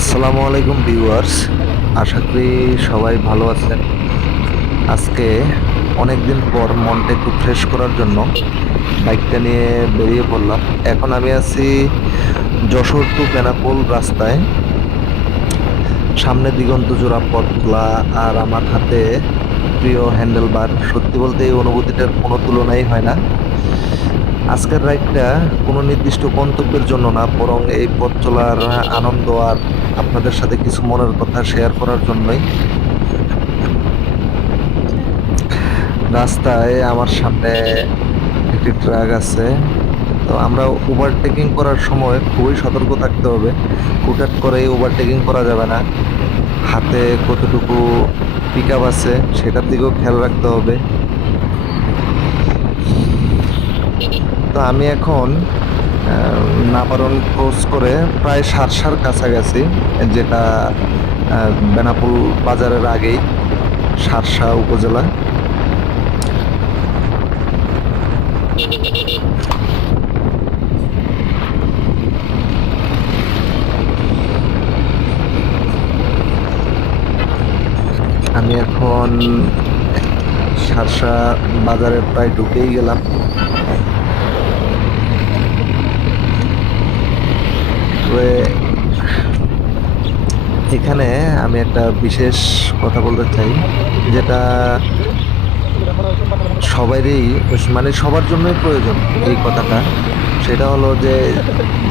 আসসালামু আলাইকুম ভিউয়ার্স, আশা করি সবাই ভালো আছেন। আজকে অনেক দিন পর মনটা একটু ফ্রেশ করার জন্য বাইকটা নিয়ে বেরিয়ে পড়লাম। এখন আমি আছি যশোর টু বেনাপোল রাস্তায়। সামনে দিগন্ত জোড়া পথ খোলা, আর আমার হাতে প্রিয় হ্যান্ডেলবার। সত্যি বলতে এই অনুভূতিটার কোনো তুলনাই হয় না। আজকের রাইডটা কোনো নির্দিষ্ট গন্তব্যের জন্য না, বরং এই পথ চলার আনন্দ আর আপনাদের সাথে কিছু মনের কথা শেয়ার করার জন্যই। রাস্তায় আমার সামনে একটি ট্রাক আছে। তো আমরা ওভারটেকিং করার সময় খুবই সতর্ক থাকতে হবে। হুটহাট করে ওভারটেকিং করা যাবে না। হাতে কতটুকু পিক আপ আছে সেটার দিকেও খেয়াল রাখতে হবে। তো আমি এখন নাবারণ ক্রস করে প্রায় সারসার কাছাকাছি, যেটা বেনাপোল বাজারের আগেই সারসা উপজেলা। আমি এখন সারসা বাজারে প্রায় ঢুকেই গেলাম। তবে এখানে আমি একটা বিশেষ কথা বলতে চাই, যেটা সবারই, মানে সবার জন্যই প্রয়োজন এই কথাটা। সেটা হলো যে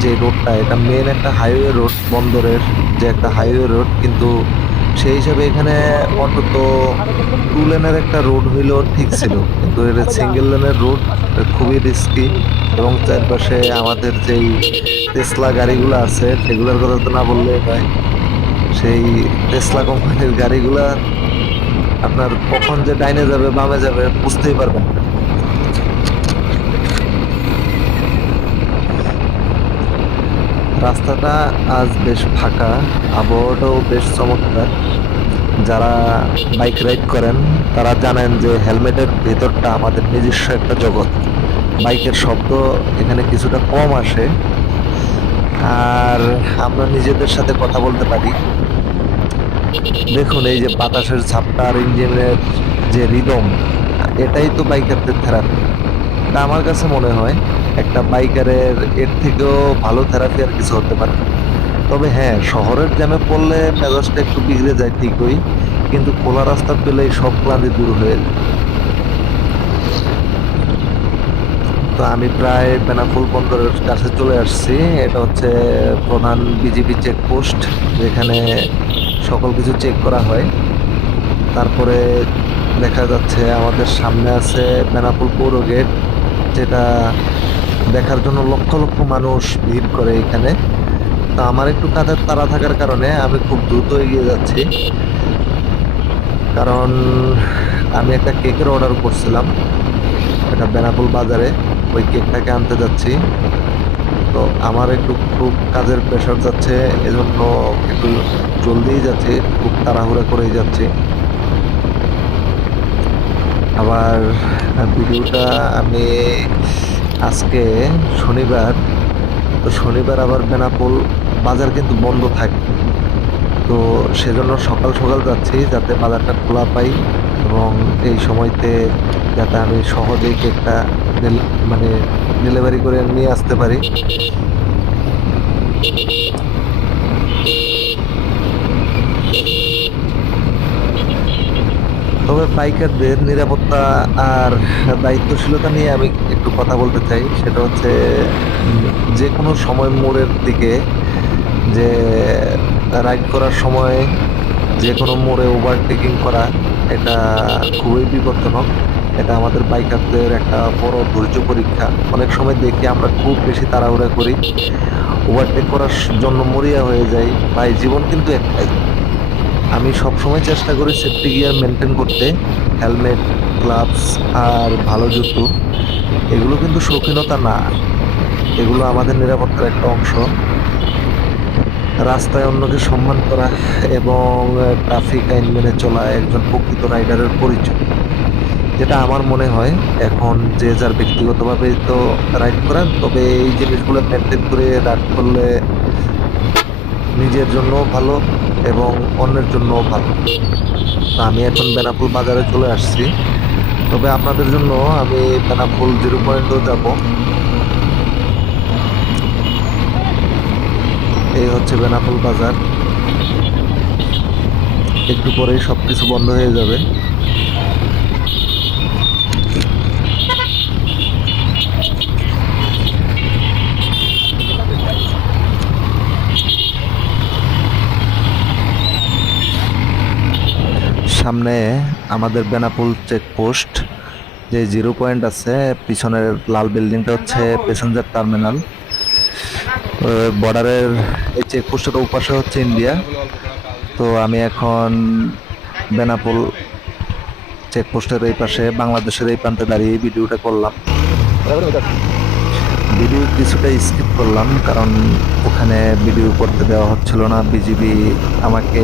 যে রোডটা, এটা মেন একটা হাইওয়ে রোড, বন্দরের যে একটা হাইওয়ে রোড, কিন্তু সেই হিসাবে এখানে অন্তত টু লেনের একটা রোড হইলেও ঠিক ছিল, কিন্তু এটা সিঙ্গেল লেনের রোড। খুবই রিস্কি, এবং চারপাশে আমাদের যেই টেসলা গাড়িগুলো আছে সেগুলোর কথা তো না বললেই নয়। সেই টেসলা কোম্পানির গাড়িগুলা আপনার কখন যে ডাইনে যাবে বামে যাবে বুঝতেই পারবেন না। রাস্তাটা আজ বেশ ফাঁকা, আবহাওয়াটাও বেশ চমৎকার। যারা বাইক রাইড করেন তারা জানেন যে হেলমেটের ভেতরটা আমাদের নিজস্ব একটা জগৎ। বাইকের শব্দ এখানে কিছুটা কম আসে, আর আমরা নিজেদের সাথে কথা বলতে পারি। দেখুন, এই যে বাতাসের ঝাপটা আর ইঞ্জিনের যে রিদম, এটাই তো বাইকারদের থেরাপি। তা আমার কাছে মনে হয় একটা বাইকারের এর থেকেও ভালো থেরাপি আর কিছু হতে পারে না। তবে হ্যাঁ, শহরের জ্যামে পড়লে মেজাজটা একটু বিগড়ে যায় ঠিকই, কিন্তু খোলা রাস্তা পেলেই সব ক্লান্তি দূর হয়ে যায়। তো আমি প্রায় বেনাপোল বন্দরের কাছে চলে আসছি। এটা হচ্ছে প্রধান বিজিবি চেকপোস্ট, যেখানে সকল কিছু চেক করা হয়। তারপরে দেখা যাচ্ছে আমাদের সামনে আছে বেনাপোল পৌর গেট, যেটা দেখার জন্য লক্ষ লক্ষ মানুষ ভিড় করে এখানে। তো আমার একটু কাজের তাড়া থাকার কারণে আমি খুব দ্রুত এগিয়ে যাচ্ছি, কারণ আমি একটা কেকের অর্ডার করছিলাম, এটা বেনাপোল বাজারে। ওই কেকটাকে আনতে যাচ্ছি। তো আমার একটু খুব কাজের প্রেশার যাচ্ছে, এজন্য একটু জলদিই যাচ্ছি, খুব তাড়াহুড়া করেই যাচ্ছি। আবার ভিডিওটা আমি আজকে শনিবার, তো শনিবার আবার বেনাপোল বাজার কিন্তু বন্ধ থাকে। তো সেজন্য সকাল সকাল যাচ্ছি যাতে বাজারটা খোলা পাই, এবং এই সময়তে যাতে আমি সহজেই কেকটা মানে ডেলিভারি করে নিয়ে আসতে পারি। তবে বাইকারদের নিরাপত্তা আর দায়িত্বশীলতা নিয়ে আমি একটু কথা বলতে চাই। সেটা হচ্ছে যে কোনো সময় মোড়ের দিকে যে রাইড করার সময় যে কোনো মোড়ে ওভারটেকিং করা, এটা খুবই বিপজ্জনক। এটা আমাদের বাইকারদের একটা বড় ধৈর্য পরীক্ষা। অনেক সময় দেখি আমরা খুব বেশি তাড়াহুড়া করি, ওভারটেক করার জন্য মরিয়া হয়ে যাই। ভাই, জীবন কিন্তু একটাই। আমি সবসময় চেষ্টা করি সেফটি গিয়ার মেনটেন করতে। হেলমেট, গ্লাভস আর ভালো জুতো, এগুলো কিন্তু শৌখিনতা না, এগুলো আমাদের নিরাপত্তার একটা অংশ। রাস্তায় অন্যকে সম্মান করা এবং ট্রাফিক আইন মেনে চলা একজন প্রকৃত রাইডারের পরিচয়, যেটা আমার মনে হয়। এখন যে যার ব্যক্তিগতভাবে তো রাইড করেন, তবে এই জিনিসগুলো মেনটেন করে রাইড করলে নিজের জন্যও ভালো এবং অন্যের জন্যও ভালো। তো আমি এখন বেনাপোল বাজারে চলে আসছি, তবে আপনাদের জন্য আমি বেনাপোল 0 পয়েন্টও যাব। এই হচ্ছে বেনাপোল বাজার, একটু পরেই সবকিছু বন্ধ হয়ে যাবে। সামনে আমাদের বেনাপোল চেকপোস্ট, যে 0 পয়েন্ট আছে, পিছনের লাল বিল্ডিংটা হচ্ছে প্যাসেঞ্জার টার্মিনাল। বর্ডারের এই চেকপোস্টের ওপাশে হচ্ছে ইন্ডিয়া। তো আমি এখন বেনাপোল চেকপোস্টের এই পাশে বাংলাদেশের এই প্রান্তে দাঁড়িয়ে ভিডিওটা করলাম। ভিডিও কিছুটা স্কিপ করলাম, কারণ ওখানে ভিডিও করতে দেওয়া হচ্ছিল না। বিজিবি আমাকে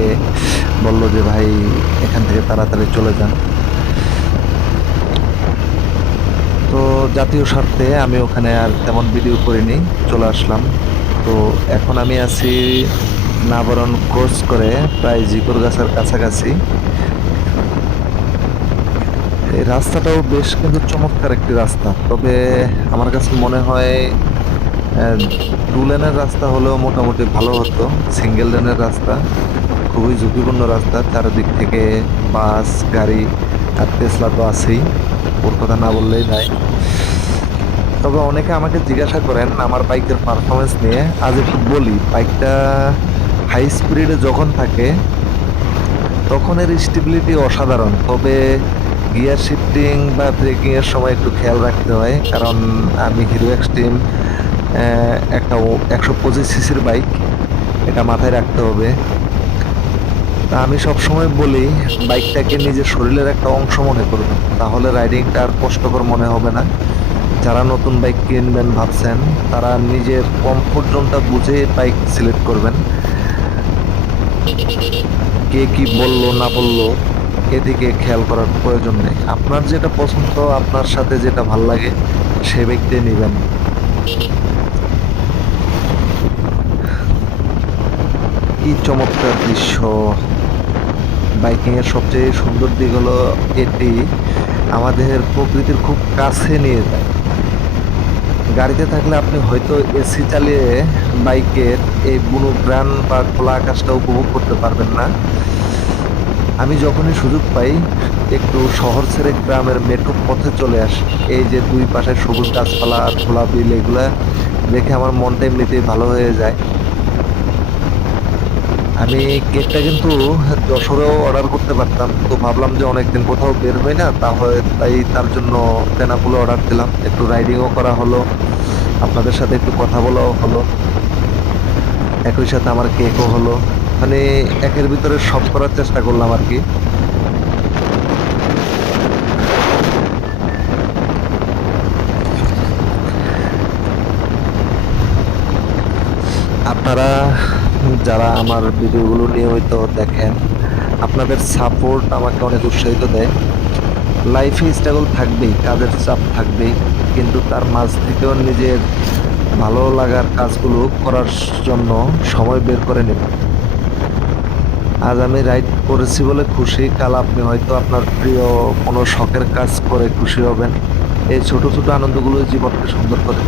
বলল যে ভাই এখান থেকে তাড়াতাড়ি চলে যান। তো জাতীয় স্বার্থে আমি ওখানে আর তেমন ভিডিও করিনি, চলে আসলাম। তো এখন আমি আছি নাবরণ ক্রস করে প্রায় জিকরগাছার কাছাকাছি। এই রাস্তাটাও বেশ কিন্তু চমৎকার একটি রাস্তা, তবে আমার কাছে মনে হয় 2 লেনের রাস্তা হলেও মোটামুটি ভালো হতো। সিঙ্গেল লেনের রাস্তা খুবই ঝুঁকিপূর্ণ রাস্তা, চারিদিক থেকে বাস গাড়ি আর টেসলা তো আছেই, ওর কথা না বললেই নাই। তবে অনেকে আমাকে জিজ্ঞাসা করেন আমার বাইকের পারফরমেন্স নিয়ে। আজ একটু বলি, বাইকটা হাই স্পিডে যখন থাকে তখন এর স্টেবিলিটি অসাধারণ, তবে গিয়ার শিফটিং বা ব্রেকিং এর সময় একটু খেয়াল রাখতে হয়, কারণ আমি হিরো এক্সট্রিম একটা 125 সিসির বাইক, এটা মাথায় রাখতে হবে। তা আমি সবসময় বলি বাইকটাকে নিজের শরীরের একটা অংশ মনে করবেন, তাহলে রাইডিংটা আর কষ্টকর মনে হবে না। যারা নতুন বাইক কিনবেন ভাবছেন, তারা নিজের কমফোর্ট জোনটা বুঝে বাইক সিলেক্ট করবেন। কে কি বললো না বললো এদিকে খেয়াল করার প্রয়োজন নেই। আপনার যেটা পছন্দ, আপনার সাথে যেটা ভাল লাগে, সে বাইকটাই নেবেন। কি চমৎকার দৃশ্য! বাইকিং এর সবচেয়ে সুন্দর দিক হলো এটি আমাদের প্রকৃতির খুব কাছে নিয়ে যায়। গাড়িতে থাকলে আপনি হয়তো এসি চালিয়ে বাইকের এই বুনো গ্রান বা খোলা আকাশটা উপভোগ করতে পারবেন না। আমি যখনই সুযোগ পাই একটু শহর ছেড়ে গ্রামের মেঠো পথে চলে আসি। এই যে দুই পাশে সবুজ গাছপালা আর খোলা বিল, এগুলা দেখে আমার মনটা এমনিতেই ভালো হয়ে যায়। আমি কেকটা কিন্তু যশোরেও অর্ডার করতে পারতাম, তো ভাবলাম যে অনেকদিন কোথাও বের হই না, তাই তার জন্য বেনাপোলে অর্ডার দিলাম। একটু রাইডিংও করা হলো, আপনাদের সাথে একটু কথা বলাও হলো, একই সাথে আমার কেকও হলো। মানে একের ভিতরে সব করার চেষ্টা করলাম আর কি। আপনারা যারা আমার ভিডিওগুলো নিয়মিত দেখেন, আপনাদের সাপোর্ট আমাকে অনেক উৎসাহিত দেয়। লাইফে স্ট্রাগল থাকবেই, কাজের চাপ থাকবেই, কিন্তু তার মাঝ থেকেও নিজের ভালো লাগার কাজগুলো করার জন্য সময় বের করে নেব। আজ আমি রাইড করেছি বলে খুশি, কাল আপনি হয়তো আপনার প্রিয় কোনো শখের কাজ করে খুশি হবেন। এই ছোট ছোট আনন্দগুলো জীবনকে সুন্দর করে।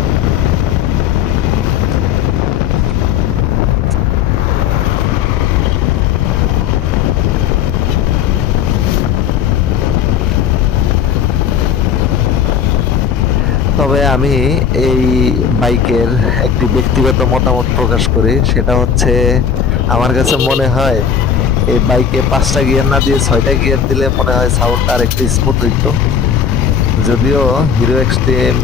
তবে আমি এই বাইকের একটি ব্যক্তিগত মতামত প্রকাশ করি, সেটা হচ্ছে আমার কাছে মনে হয় এই বাইকে 5টা গিয়ার না দিয়ে 6টা গিয়ার দিলে মনে হয় সাউন্ডটা আর একটু স্মুথ হইতো। যদিও হিরো এক্সট্রিম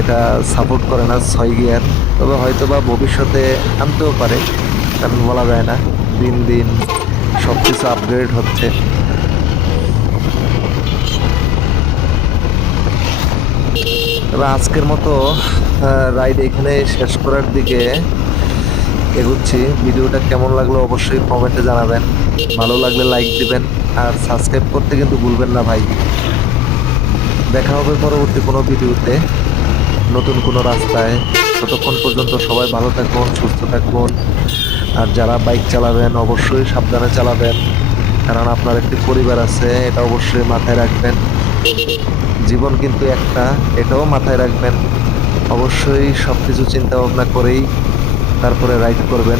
এটা সাপোর্ট করে না 6 গিয়ার, তবে হয়তো বা ভবিষ্যতে আনতেও পারে, কারণ বলা যায় না, দিন দিন সব কিছু আপগ্রেড হচ্ছে। তবে আজকের মতো রাইড এখানে শেষ করার দিকে এগুচ্ছি। ভিডিওটা কেমন লাগলো অবশ্যই কমেন্টে জানাবেন, ভালো লাগলে লাইক দিবেন আর সাবস্ক্রাইব করতে কিন্তু ভুলবেন না ভাই। দেখা হবে পরবর্তী কোনো ভিডিওতে নতুন কোনো রাস্তায়। ততক্ষণ পর্যন্ত সবাই ভালো থাকুন, সুস্থ থাকুন, আর যারা বাইক চালাবেন অবশ্যই সাবধানে চালাবেন, কারণ আপনার একটি পরিবার আছে, এটা অবশ্যই মাথায় রাখবেন। জীবন কিন্তু একটা, এটাও মাথায় রাখবেন। অবশ্যই সবকিছু চিন্তা ভাবনা করেই তারপরে রাইড করবেন।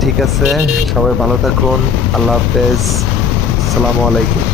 ঠিক আছে, সবাই ভালো থাকুন। আল্লাহ হাফেজ। আসসালামু আলাইকুম।